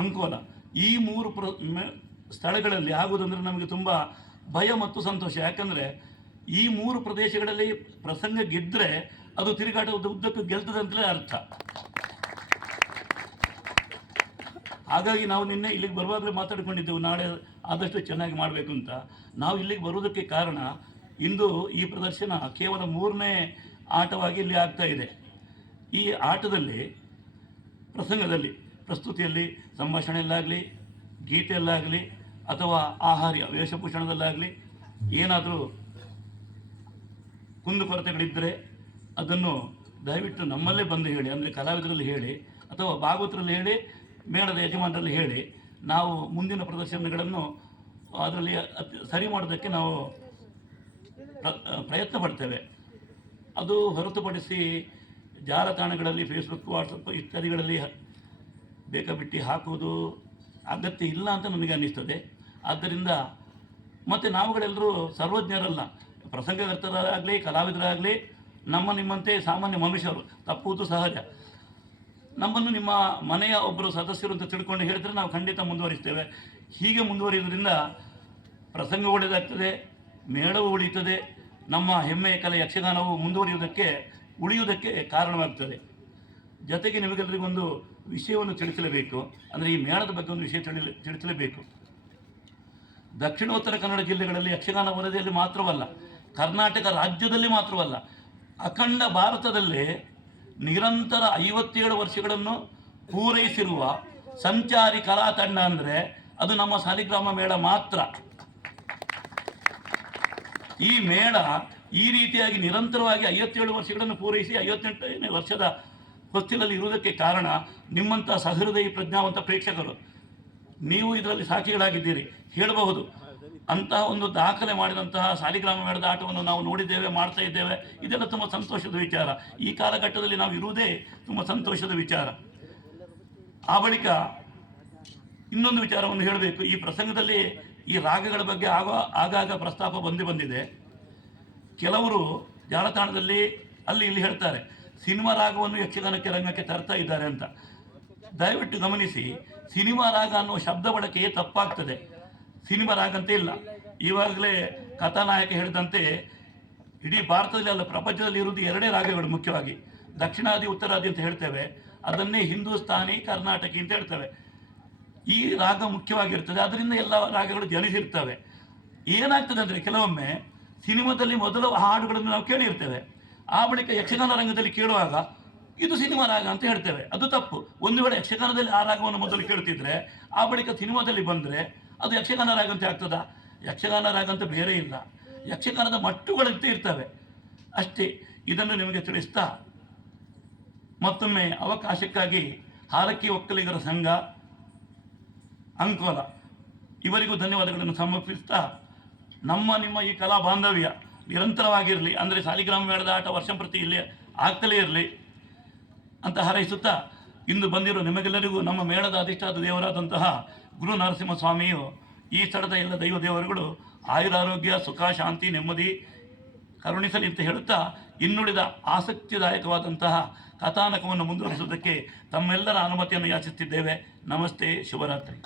ಅಂಕೋಲ. ಈ ಮೂರು ಪ್ರ ಸ್ಥಳಗಳಲ್ಲಿ ಆಗುವುದಂದ್ರೆ ನಮಗೆ ತುಂಬ ಭಯ ಮತ್ತು ಸಂತೋಷ. ಯಾಕಂದರೆ ಈ ಮೂರು ಪ್ರದೇಶಗಳಲ್ಲಿ ಪ್ರಸಂಗ ಗೆದ್ದರೆ ಅದು ತಿರುಗಾಟ ಉದ್ದ ಉದ್ದಕ್ಕೂ ಗೆಲ್ತದಂತಲೇ ಅರ್ಥ. ಹಾಗಾಗಿ ನಾವು ನಿನ್ನೆ ಇಲ್ಲಿಗೆ ಬರುವಾಗಲೇ ಮಾತಾಡ್ಕೊಂಡಿದ್ದೆವು, ನಾಳೆ ಆದಷ್ಟು ಚೆನ್ನಾಗಿ ಮಾಡಬೇಕು ಅಂತ. ನಾವು ಇಲ್ಲಿಗೆ ಬರುವುದಕ್ಕೆ ಕಾರಣ ಇಂದು ಈ ಪ್ರದರ್ಶನ ಕೇವಲ ಮೂರನೇ ಆಟವಾಗಿ ಇಲ್ಲಿ ಆಗ್ತಾ ಇದೆ. ಈ ಆಟದಲ್ಲಿ, ಪ್ರಸಂಗದಲ್ಲಿ ಪ್ರಸ್ತುತಿಯಲ್ಲಿ ಸಂಭಾಷಣೆಯಲ್ಲಾಗಲಿ, ಗೀತೆಯಲ್ಲಾಗಲಿ ಅಥವಾ ಆಹಾರ್ಯ ವೇಷಭೂಷಣದಲ್ಲಾಗಲಿ ಏನಾದರೂ ಕುಂದುಕೊರತೆಗಳಿದ್ದರೆ ಅದನ್ನು ದಯವಿಟ್ಟು ನಮ್ಮಲ್ಲೇ ಬಂದು ಹೇಳಿ, ಅಂದರೆ ಕಲಾವಿದರಲ್ಲಿ ಹೇಳಿ ಅಥವಾ ಭಾಗವತರಲ್ಲಿ ಹೇಳಿ, ಮೇಳದ ಯಜಮಾನರಲ್ಲಿ ಹೇಳಿ, ನಾವು ಮುಂದಿನ ಪ್ರದರ್ಶನಗಳನ್ನು ಅದರಲ್ಲಿ ಸರಿ ಮಾಡೋದಕ್ಕೆ ನಾವು ಪ್ರ- ಪ್ರಯತ್ನ ಪಡ್ತೇವೆ. ಅದು ಹೊರತುಪಡಿಸಿ ಜಾಲತಾಣಗಳಲ್ಲಿ ಫೇಸ್ಬುಕ್ ವಾಟ್ಸಪ್ ಇತ್ಯಾದಿಗಳಲ್ಲಿ ಬೇಕಾಬಿಟ್ಟಿ ಹಾಕುವುದು ಅಗತ್ಯ ಇಲ್ಲ ಅಂತ ನನಗೆ ಅನ್ನಿಸ್ತದೆ. ಆದ್ದರಿಂದ ಮತ್ತು ನಾವುಗಳೆಲ್ಲರೂ ಸರ್ವಜ್ಞರಲ್ಲ, ಪ್ರಸಂಗಕರ್ತರಾಗಲಿ, ಕಲಾವಿದರಾಗಲಿ, ನಮ್ಮ ನಿಮ್ಮಂತೆ ಸಾಮಾನ್ಯ ಮನುಷ್ಯರು, ತಪ್ಪುವುದು ಸಹಜ. ನಮ್ಮನ್ನು ನಿಮ್ಮ ಮನೆಯ ಒಬ್ಬರು ಸದಸ್ಯರು ಅಂತ ತಿಳ್ಕೊಂಡು ಹೇಳಿದರೆ ನಾವು ಖಂಡಿತ ಮುಂದುವರಿಸ್ತೇವೆ. ಹೀಗೆ ಮುಂದುವರಿಯೋದ್ರಿಂದ ಪ್ರಸಂಗ ಒಳ್ಳೆಯದಾಗ್ತದೆ, ಮೇಳವು ಉಳಿಯುತ್ತದೆ, ನಮ್ಮ ಹೆಮ್ಮೆಯ ಕಲೆ ಯಕ್ಷಗಾನವು ಮುಂದುವರಿಯುವುದಕ್ಕೆ, ಉಳಿಯುವುದಕ್ಕೆ ಕಾರಣವಾಗ್ತದೆ. ಜೊತೆಗೆ ನಿಮಗೆಲ್ಲರಿಗೂ ಒಂದು ವಿಷಯವನ್ನು ತಿಳಿಸಲೇಬೇಕು. ಅಂದರೆ ಈ ಮೇಳದ ಬಗ್ಗೆ ಒಂದು ವಿಷಯ ತಿಳಿ ತಿಳಿಸಲೇಬೇಕು. ದಕ್ಷಿಣೋತ್ತರ ಕನ್ನಡ ಜಿಲ್ಲೆಗಳಲ್ಲಿ ಯಕ್ಷಗಾನ ವರದಿಯಲ್ಲಿ ಮಾತ್ರವಲ್ಲ ಕರ್ನಾಟಕ ರಾಜ್ಯದಲ್ಲಿ ಮಾತ್ರವಲ್ಲ, ಅಖಂಡ ಭಾರತದಲ್ಲೇ ನಿರಂತರ ಐವತ್ತೇಳು ವರ್ಷಗಳನ್ನು ಪೂರೈಸಿರುವ ಸಂಚಾರಿ ಕಲಾ ತಂಡ ಅಂದರೆ ಅದು ನಮ್ಮ ಸಾಲಿಗ್ರಾಮ ಮೇಳ ಮಾತ್ರ. ಈ ಮೇಳ ಈ ರೀತಿಯಾಗಿ ನಿರಂತರವಾಗಿ ಐವತ್ತೇಳು ವರ್ಷಗಳನ್ನು ಪೂರೈಸಿ ಐವತ್ತೆಂಟನೇ ವರ್ಷದ ಹೊಸ್ತಿಲಲ್ಲಿ ಇರುವುದಕ್ಕೆ ಕಾರಣ ನಿಮ್ಮಂಥ ಸಹೃದಯಿ ಪ್ರಜ್ಞಾವಂತ ಪ್ರೇಕ್ಷಕರು. ನೀವು ಇದರಲ್ಲಿ ಸಾಕ್ಷಿಗಳಾಗಿದ್ದೀರಿ. ಹೇಳಬಹುದು. ಅಂತಹ ಒಂದು ದಾಖಲೆ ಮಾಡಿದಂತಹ ಸಾಲಿಗ್ರಾಮ ಮೇಳದ ಆಟವನ್ನು ನಾವು ನೋಡಿದ್ದೇವೆ, ಮಾಡ್ತಾ ಇದ್ದೇವೆ. ಇದೆಲ್ಲ ತುಂಬ ಸಂತೋಷದ ವಿಚಾರ. ಈ ಕಾಲಘಟ್ಟದಲ್ಲಿ ನಾವು ಇರುವುದೇ ತುಂಬ ಸಂತೋಷದ ವಿಚಾರ. ಆ ಬಳಿಕ ಇನ್ನೊಂದು ವಿಚಾರವನ್ನು ಹೇಳಬೇಕು. ಈ ಪ್ರಸಂಗದಲ್ಲಿ ಈ ರಾಗಗಳ ಬಗ್ಗೆ ಆಗ, ಆಗಾಗ ಪ್ರಸ್ತಾಪ ಬಂದೇ ಬಂದಿದೆ. ಕೆಲವರು ಜಾಲತಾಣದಲ್ಲಿ ಅಲ್ಲಿ ಇಲ್ಲಿ ಹೇಳ್ತಾರೆ. ಸಿನಿಮಾ ರಾಗವನ್ನು ಯಕ್ಷಗಾನಕ್ಕೆ ರಂಗಕ್ಕೆ ತರ್ತಾ ಇದ್ದಾರೆ ಅಂತ. ದಯವಿಟ್ಟು ಗಮನಿಸಿ, ಸಿನಿಮಾ ರಾಗ ಅನ್ನುವ ಶಬ್ದ ಬಳಕೆಯೇ ತಪ್ಪಾಗ್ತದೆ. ಸಿನಿಮಾ ರಾಗ ಅಂತ ಇಲ್ಲ. ಈವಾಗಲೇ ಕಥಾನಾಯಕ ಹೇಳಿದಂತೆ, ಇಡೀ ಭಾರತದಲ್ಲಿ ಅಲ್ಲ, ಪ್ರಪಂಚದಲ್ಲಿ ಇರುವುದು ಎರಡೇ ರಾಗಗಳು ಮುಖ್ಯವಾಗಿ. ದಕ್ಷಿಣಾದಿ, ಉತ್ತರಾದಿ ಅಂತ ಹೇಳ್ತೇವೆ. ಅದನ್ನೇ ಹಿಂದೂಸ್ತಾನಿ, ಕರ್ನಾಟಕಿ ಅಂತ ಹೇಳ್ತೇವೆ. ಈ ರಾಗ ಮುಖ್ಯವಾಗಿರ್ತದೆ. ಅದರಿಂದ ಎಲ್ಲ ರಾಗಗಳು ಜನಿಸಿರ್ತವೆ. ಏನಾಗ್ತದೆ ಅಂದರೆ ಕೆಲವೊಮ್ಮೆ ಸಿನಿಮಾದಲ್ಲಿ ಮೊದಲು ಹಾಡುಗಳನ್ನು ನಾವು ಕೇಳಿರ್ತೇವೆ. ಆ ಬಳಿಕ ಯಕ್ಷಗಾನ ರಂಗದಲ್ಲಿ ಕೇಳುವಾಗ, ಇದು ಸಿನಿಮಾ ರಾಗ ಅಂತ ಹೇಳ್ತೇವೆ. ಅದು ತಪ್ಪು. ಒಂದು ವೇಳೆ ಯಕ್ಷಗಾನದಲ್ಲಿ ಆ ರಾಗವನ್ನು ಮೊದಲು ಕೇಳ್ತಿದ್ರೆ, ಆ ಬಳಿಕ ಸಿನಿಮಾದಲ್ಲಿ ಬಂದರೆ ಅದು ಯಕ್ಷಗಾನ ರಾಗ ಅಂತ ಆಗ್ತದ? ಯಕ್ಷಗಾನ ರಾಗ ಅಂತ ಬೇರೆ ಇಲ್ಲ. ಯಕ್ಷಗಾನದ ಮಟ್ಟುಗಳಂತೆ ಇರ್ತವೆ. ಅಷ್ಟೇ, ಇದನ್ನು ನಿಮಗೆ ತಿಳಿಸ್ತಾ, ಮತ್ತೊಮ್ಮೆ ಅವಕಾಶಕ್ಕಾಗಿ ಹಾರಕ್ಕಿ ಒಕ್ಕಲಿಗರ ಸಂಘ, ಅಂಕೋಲ. ಇವರಿಗೂ ಧನ್ಯವಾದಗಳನ್ನು ಸಮರ್ಪಿಸ್ತಾ, ನಮ್ಮ ನಿಮ್ಮ ಈ ಕಲಾ ಬಾಂಧವ್ಯ ನಿರಂತರವಾಗಿರಲಿ, ಅಂದರೆ ಸಾಲಿಗ್ರಾಮ ಮೇಳದ ಆಟ ವರ್ಷ ಪ್ರತಿ ಇಲ್ಲಿ ಆಗ್ತಲೇ ಇರಲಿ ಅಂತ ಹಾರೈಸುತ್ತಾ ಇಂದು ಬಂದಿರೋ ನಿಮಗೆಲ್ಲರಿಗೂ ನಮ್ಮ ಮೇಳದ ಅಧಿಷ್ಠಾತ ದೇವರಾದಂತಹ ಗುರು ನರಸಿಂಹಸ್ವಾಮಿಯು ಈ ಸ್ಥಳದ ಎಲ್ಲ ದೈವ ದೇವರುಗಳು ಆಯುರಾರೋಗ್ಯ, ಸುಖ, ಶಾಂತಿ, ನೆಮ್ಮದಿ ಕರುಣಿಸಲಿ ಅಂತ ಹೇಳುತ್ತಾ ಇನ್ನುಳಿದ ಆಸಕ್ತಿದಾಯಕವಾದಂತಹ ಕಥಾನಕವನ್ನು ಮುಂದುವರಿಸುವುದಕ್ಕೆ ತಮ್ಮೆಲ್ಲರ ಅನುಮತಿಯನ್ನು ಯಾಚಿಸುತ್ತಿದ್ದೇವೆ. ನಮಸ್ತೆ, ಶುಭರಾತ್ರಿ.